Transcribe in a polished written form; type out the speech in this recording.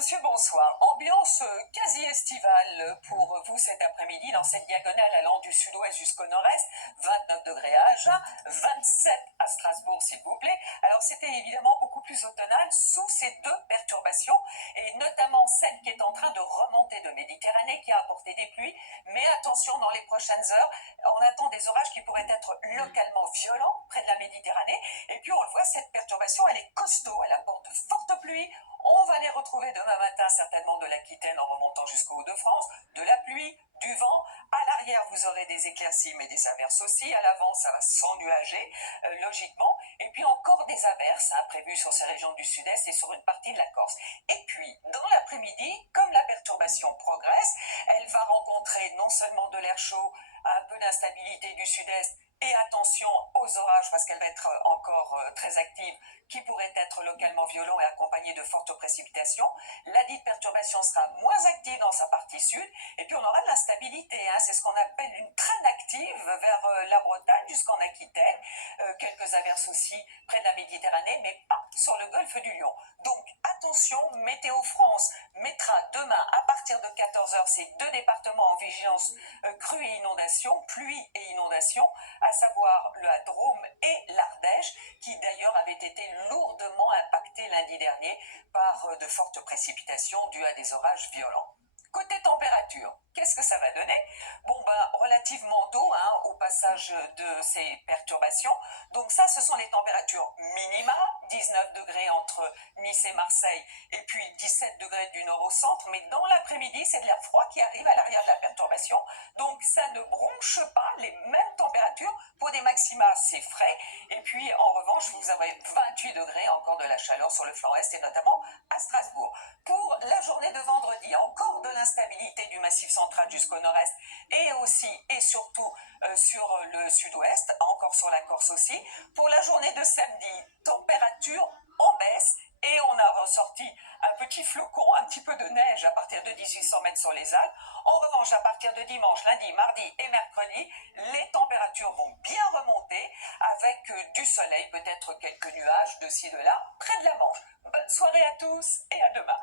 monsieur, bonsoir. Ambiance quasi estivale pour vous cet après-midi dans cette diagonale allant du sud-ouest jusqu'au nord-est. 29 degrés à Agen, 27 à Strasbourg s'il vous plaît. Alors c'était évidemment beaucoup plus automnal sous ces deux perturbations et notamment celle qui est en train de remonter de Méditerranée qui a apporté des pluies. Mais attention, dans les prochaines heures, on attend des orages qui pourraient être localement violents près de la Méditerranée. Et puis on le voit, cette perturbation, elle est costaud, elle apporte de fortes pluies. On va les retrouver demain matin certainement de l'Aquitaine en remontant jusqu'au Hauts-de-France, de la pluie, du vent. À l'arrière, vous aurez des éclaircies mais des averses aussi. À l'avant, ça va s'ennuager, logiquement. Et puis encore des averses prévues sur ces régions du sud-est et sur une partie de la Corse. Et puis, dans l'après-midi, comme la perturbation progresse, elle va rencontrer non seulement de l'air chaud, un peu d'instabilité du sud-est, et attention aux orages parce qu'elle va être encore très active, qui pourrait être localement violent et accompagné de fortes précipitations. La dite perturbation sera moins active dans sa partie sud, et puis on aura de l'instabilité, c'est ce qu'on appelle une traîne active vers la Bretagne jusqu'en Aquitaine, quelques averses aussi près de la Méditerranée, mais pas sur le golfe du Lion. Donc attention, Météo France mettra demain à partir de 14h ces deux départements en vigilance crue et inondation, pluie et inondation, à savoir le Drôme et l'Ardèche, qui d'ailleurs avaient été lourdement impactés lundi dernier par de fortes précipitations dues à des orages violents. Côté température, qu'est-ce que ça va donner? Relativement d'eau au passage de ces perturbations. Donc ça, ce sont les températures minima, 19 degrés entre Nice et Marseille, et puis 17 degrés du nord au centre. Mais dans l'après-midi, c'est de l'air froid qui arrive à l'arrière de la perturbation. Donc ça ne bronche pas les mêmes températures. Pour des maxima, c'est frais. Et puis, en revanche, vous avez 28 degrés, encore de la chaleur sur le flanc est, et notamment à Strasbourg. Pour la journée de vendredi, encore de l'instabilité du massif central jusqu'au nord-est, et aussi et surtout sur le sud-ouest, encore sur la Corse aussi. Pour la journée de samedi, température en baisse, et on a ressorti un petit flocon, un petit peu de neige à partir de 1800 mètres sur les Alpes. En revanche, à partir de dimanche, lundi, mardi et mercredi, les températures vont bien remonter avec du soleil, peut-être quelques nuages de ci, de là, près de la Manche. Bonne soirée à tous et à demain.